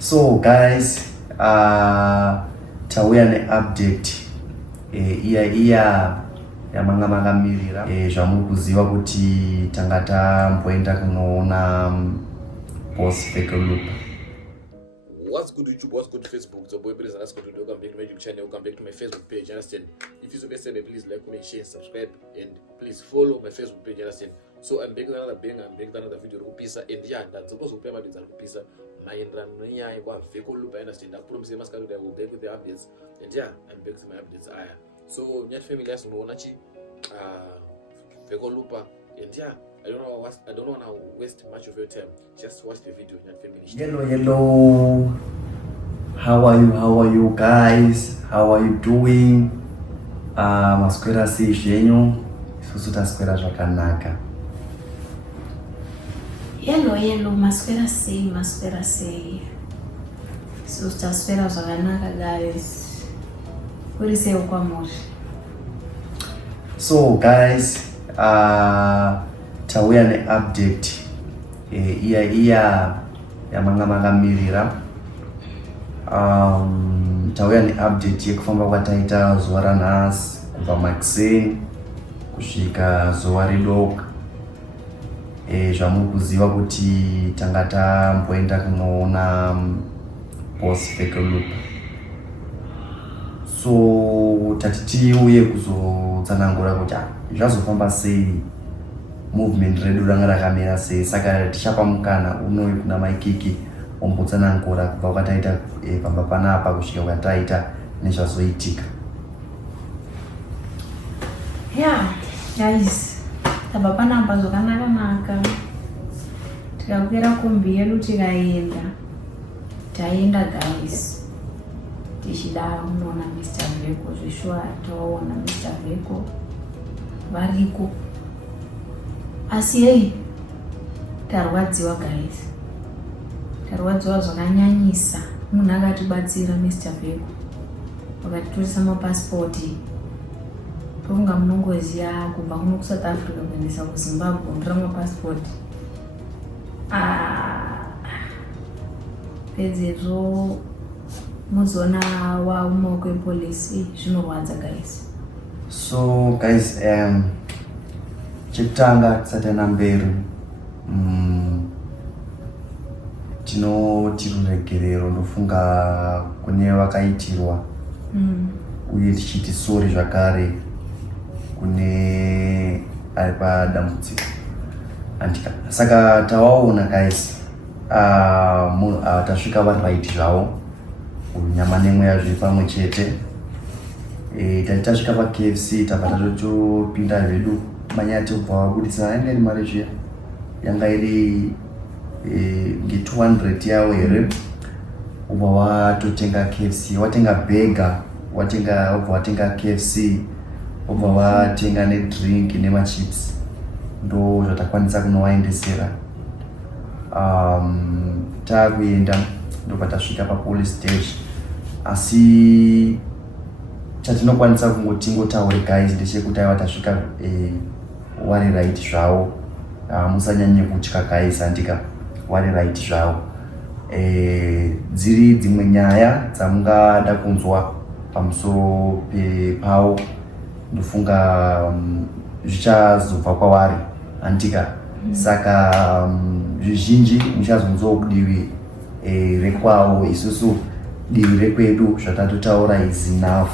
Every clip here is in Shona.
So guys, tauya neupdate iya yamangamamirira zvamuri kuziva kuti tanga tamboenda kunoona boss yeVecco Luppa. What's good YouTube? What's good Facebook? So boy, please ask you to welcome back to my YouTube channel. Welcome back to my Facebook page. Understand? If you're so please like, comment, share, subscribe, and please follow my Facebook page. Understand? So I'm back with another banger. I'm back with another video. Rupisa and yeah, that's supposed to pay my details. Rupisa, my Nyathi yaVecco Luppa. Understand? I promise you must come. I will back with the updates. And yeah, I'm back with my updates. So Nyathi Family, guys, no one yaVecco Luppa. And yeah, I don't want to waste much of your time. Just watch the video. Hello. How are you guys? How are you doing? Maswera si zvenyu. Isusu taswera zvakanaka. Hello, maswera si. Isusu taswera zvakanaka guys. Uri sei kwamuri? So guys, tauya neupdate iya yamangamamirira. Tauya neupdate yekufamba kwataita zuva ranhasi kubva makuseni kusvika zuva redoka. Zvamuri kuziva kuti tanga tamboenda kunoona boss yeVecco Luppa. So tatiti uye kuzotsanangura kuti zvazofamba sei, movement redu ranga rakamira sei. Saka tichapa mukana unoyu kuna maikiki ombotsanangura kubva kwataita pamba panapa kusvika kwataita nezvazoitika. Yeah, guys, pamba panapa zvakanaka. Tikakwira kombi yedu taenda guys. Tichida kunoona yaVecco zvishwa taona yaVecco variko. Asi hey, tarwadziwa guys. Tarwadziwa zvakanyanyisa. Munhu akatibatsira yaVecco. Vakatitoresa mapasipoti. Tofunga munongoziya kubva kuno kuSouth Africa kuendesa kuZimbabwe ndira mapasipoti. Pedzezvo muzona waumaoko epolisi zvinorwadza guys. So guys, chekutanga tisatenda mberi, tinoti ruregerero ndofunga kune vakaitirwa, uye tichiti sorry zvakare kune ari padambudziko. Andika saka tawaona guys, tasvika vari right zvavo, nyama nemweya zviri pamwe chete. Tati tasvika paKFC tabva tatopinda zvedu. Manyati ubva wabudisa yanga iri mari zviya, yanga iri nge200 yawo here. Ubva watotenga KFC, watenga burger, ubva watenga KFC, ubva watenga nedrink nemachips. Ndo zvatakwanisa kunowaendesera. Takuenda ndobva tasvika papolice stage. Asi chatinokwanisa kungotaura guys ndechekuti aiwa tasvika wari right zvavo. Musanyanye kutya guys, andika wari right zvavo. Dziri dzimwe nyaya dzamungada kunzwa pamusoro pavo, ndofunga zvichazobva kwavari, andika. Saka zvizhinji muchazonzwa kudivi rekwavo. Isusu divi rekwedu zvatatotaura is enough.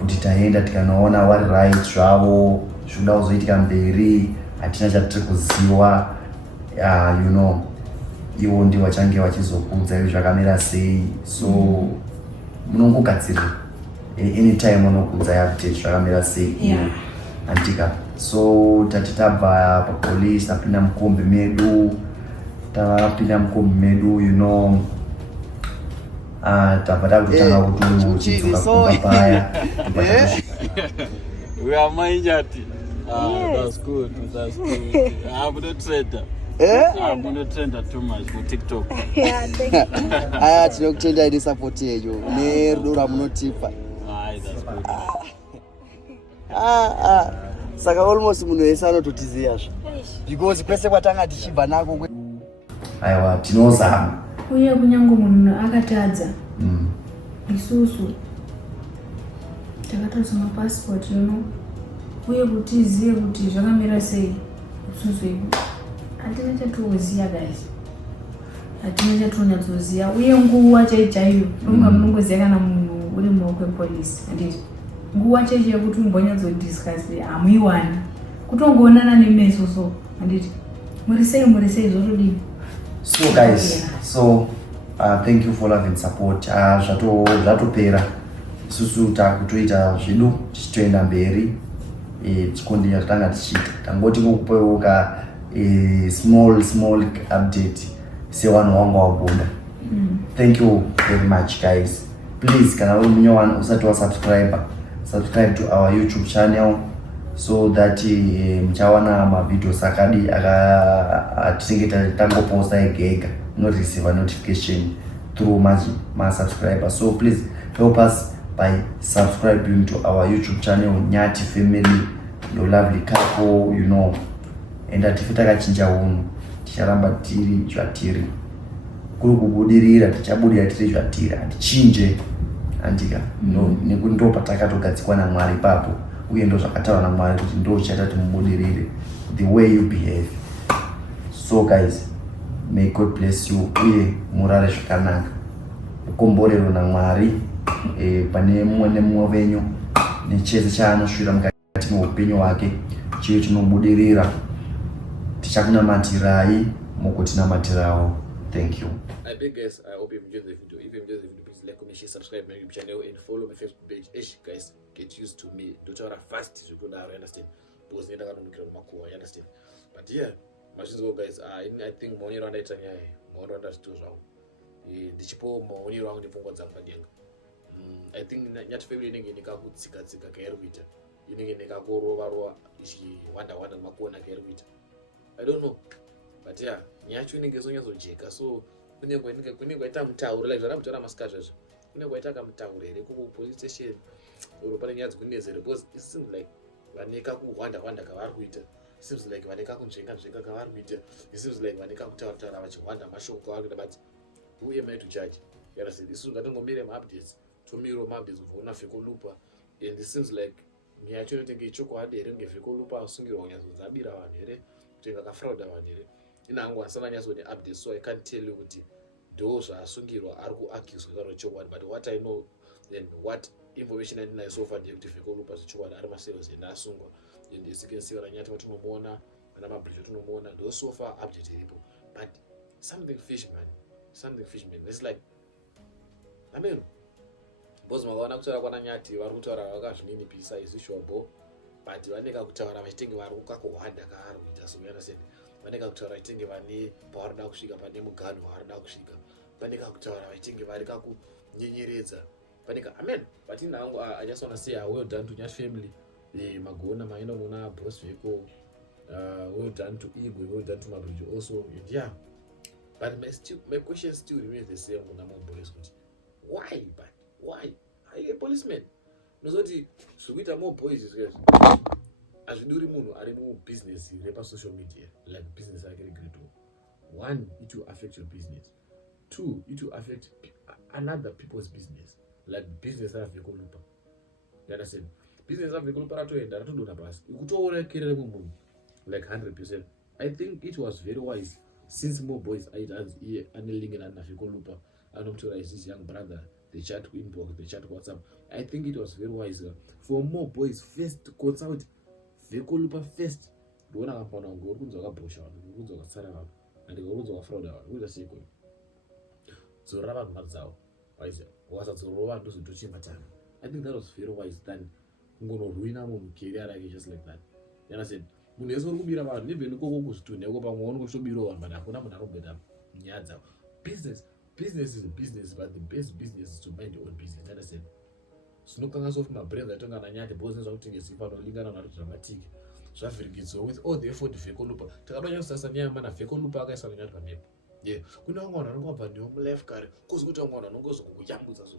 Kuti taenda tikanoona wari right zvavo, zvinoda kuzoitika mberi, hatina chatiri kuziva. You know, ivo ndivo vachange vachizokudza zvakamira sei. So munongogadzirira anytime unokudza update zvakamira sei, andika. So tati tabva papolice tapinda mukombi medu, you know, tabva takutanga kutidzoka kumba paya. We are my Nyathi. That's good. I'm not trender. I'm not trender too much for TikTok. Yeah, thank you. Aya tinokutenda ine support yeyo nerudo ramunotipa. That's good. Saka almost munhu wese anototiziyazvo because kwese kwatanga tichibva nako. Aiwa, tinozama uye kunyange munhu akatadza isusu takatosa mapasipoti uye kuti izive kuti zvakamira sei isusu iku hatina chatoziya guys, hatina chatonatsoziya. Uye nguva chaiyo munongoziva kana munhu uri mumaoko epolisi, handiti nguva chaiyo yekuti umbonyatsodiscasi hamuiwani, kutongoonana nemeso so, handiti muri sei zvotodini. So guys, thank you for love and support. Zvatopera isusu takutoita zvedu tichitoenda mberi tichikondenya zvatanga tichiita. Tangoti ngokupewo ka small update sewanhu wangu wabhuda. Thank you very much guys. Please kana uri munyowani usati subscribe to our YouTube channel so that mchawana mavideos akadi atinenge tangoposta ega not receive a notification through my subscribers. So please help us by subscribing to our YouTube channel Nyathi Family, your lovely couple, you know. And atifita kachinja unhu ticharamba tiri zvatiri, kuri kubudirira tichabudirira tiri zvatiri, hatichinje andika nekuti ndo patakatogadzikwa naMwari papo, uye ndo zvakataura naMwari kuti ndo chichaita timubudirire, the way you behave. So guys, may God bless you uye murare zvakanaka, ukomborero naMwari pane mumwe nemumwe venyu nechese chaanoshuvira mukati meupenyu hwake chiyo chinobudirira. Tichakunamatirai mukutinamatirawo. Thank you. I beg guys, I hope you enjoyed the video. If you enjoyed the video, please like, comment, share, subscribe my YouTube channel and follow my Facebook page. Guys, get used to me. Don't try fast to go down, you understand? Because you understand? But yeah, machines go guys. I think money around it and more around us too wrong. The chipo money around the phone zangu. I think Nyathi Family ningenika kutsika kairwita. Inengenika kurova ichi wanda makuona kairwita. I don't know, but yeah, nyacho inenge zonyazojeka. So kunenge ita mutauro like zvaramutora maskazvezvo, kunenge ita kamutauro here police station uro pane nyadzi kunezere, because it seems like vaneka kuwanda kavari kuita, it seems like vaneka kunzvenga kavari kuita, it seems like vaneka kutaura vachiwanda mashoko kavari kuita. But who am I to judge? You understand? Isusu ngatongomire ma-updates, tomiro ma-updates kuona yaVecco Luppa, and it seems like nyacho inotenge ichokwadi here ngeyaVecco Luppa asungirwa kunyatsozabira vanhu here, kutenga kafrauda vanhu here. Inangu asana nyazone updates, so I can't tell you kuti ndo zvaasungirwa ari kuaccuse kutaura chokwadi. But what I know and what information andinayo so far ndeyekuti yaVecco Luppa zvechokwadi ari masales and asungwa, and as you can see Nyathi watinomuona ana mabridge watinomuona ndo so far update iripo. But something fish man, it's like I mean boss makaona kutaura kwana Nyathi vari kutaura vakazvininipisa is usual, but vaneka kutaura vachitenge vari kukakuhwanda kaari kuita. So you understand, vaneka kutaura vachitenge vane pavarida kusvika, pane muganhu wavarida kusvika, vaneka kutaura vachitenge vari kakunyenyeredza, vaneka amen. But inangu I just want to say well done to Nyathi Family, magona maenda muna boss yaVecco, well done to Igwe, well done to Mabridge also, and yeah. But my question still remains the same kuna more boys. Why are you a policeman? Nozoti sukuita more boys is guys. Azviduri munhu ari mu business repa social media, like business like great. One, it will affect your business. Two, it will affect another people's business, like business like yaVecco Luppa. You understand? Business like yaVecco Luppa ratoenda ratondona basi kutoona kerere munhu like 100%. I think it was very wise since more boys aita anelingana naVecco Luppa anomutora his young brother, the chat inbox, the chat WhatsApp. I think it was very wise for more boys first to consult yaVecco Luppa first. Ndona kampana ngori kunzwa kabosha vanhu, kunzwa katsara vanhu, and kunzwa kafrauda vanhu, kuita seko dzora vanhu madzavo wise wasadzorova vanhu ndozvotochimbatana. I think that was very wise than kungonoruina munhu career yake just like that. You understand? Munhu wese uri kubira vanhu nebveni koko kuzvitunheko pamwe unongotobirawo vanhu, but hakuna munhu arikumbeta nyaya dzavo. Business is a business, but the best business is to mind your own business. You understand? Sinokanga sofi mabrand atonga na Nyathi because nezvakutengesa panolingana nato dramatiki zvavhirikidzwa with all the effort yaVecco Luppa. Takabanya kusasa nyaya mana yaVecco Luppa akaisa Nyathi pamhepo. Yeah, kuna vamwe vanhu vanongobva ndiwo mulife kare, kozi kuti vamwe vanhu vanongozokukuyambudza so.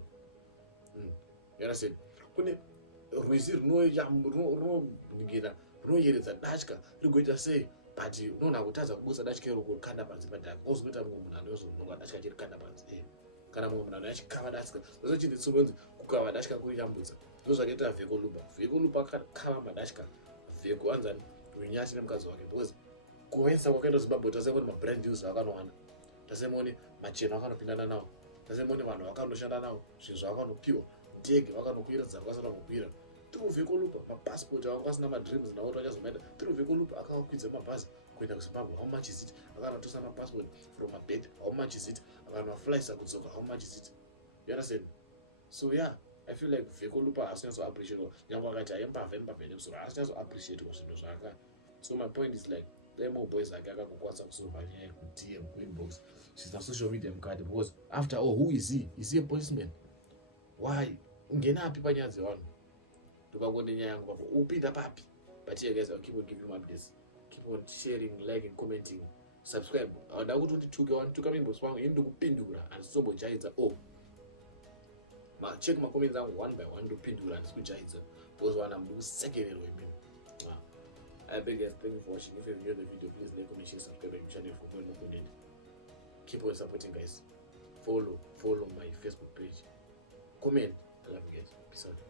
You understand? Kune rwizi rinoningira runoyeredza datya rigoita sei, but unoona kutadza kubusa dachi kero kukanda panze padhaka ozoita mumwe munhu anozononga dachi kachiri kanda panze kana mumwe munhu anachikava dachi zose chinditsumwenzi kukava dachi kakurichambudza ndozvakaita vheko lupa akakava madashika vheko anzani Nyathi nemukadzi wake because kuvenza kwakaenda Zimbabwe tasemoni mabrand deals vakanowana tasemoni macheno vakanopindana nawo tasemoni vanhu vakanoshanda nawo zvinhu zvavakanopiwa ndege vakanokwira dzavakasana kukwira through vheko lupa mapassport avo kwasina madreams nawo vachazomaenda through vheko lupa akavakwidza mabhazi kuenda kuZimbabwe how much is it akanatosa mapassport from a bed how much is it akanoflyisa kudzoka how much is it you understand so yeah I feel like vheko lupa hasinyaso appreciate nyange akati aimbavha nemusoro hasinyaso appreciate zvinhu zvaka so my point is like demo boys ake akakukwadza kusolva nyaya yekudm kuinbox zvisina social media mukati because after all who is he a policeman why ungena api panyaya dzevanhu tokakonde nyaya yangu papo upinda papi but yeah guys I'll keep on giving you updates keep on sharing liking commenting subscribe awada kuti tuka inbox wangu ini ndikupindura handisitombojaidza check macomments angu one by one ndopindura handisikujaidza because vana ndikusekererwa imini I beg guys, thank you for watching. If you enjoyed the video, please like, comment, share, subscribe my channel for more content. Keep on supporting guys. Follow my Facebook page. Comment. I love you guys. Peace out.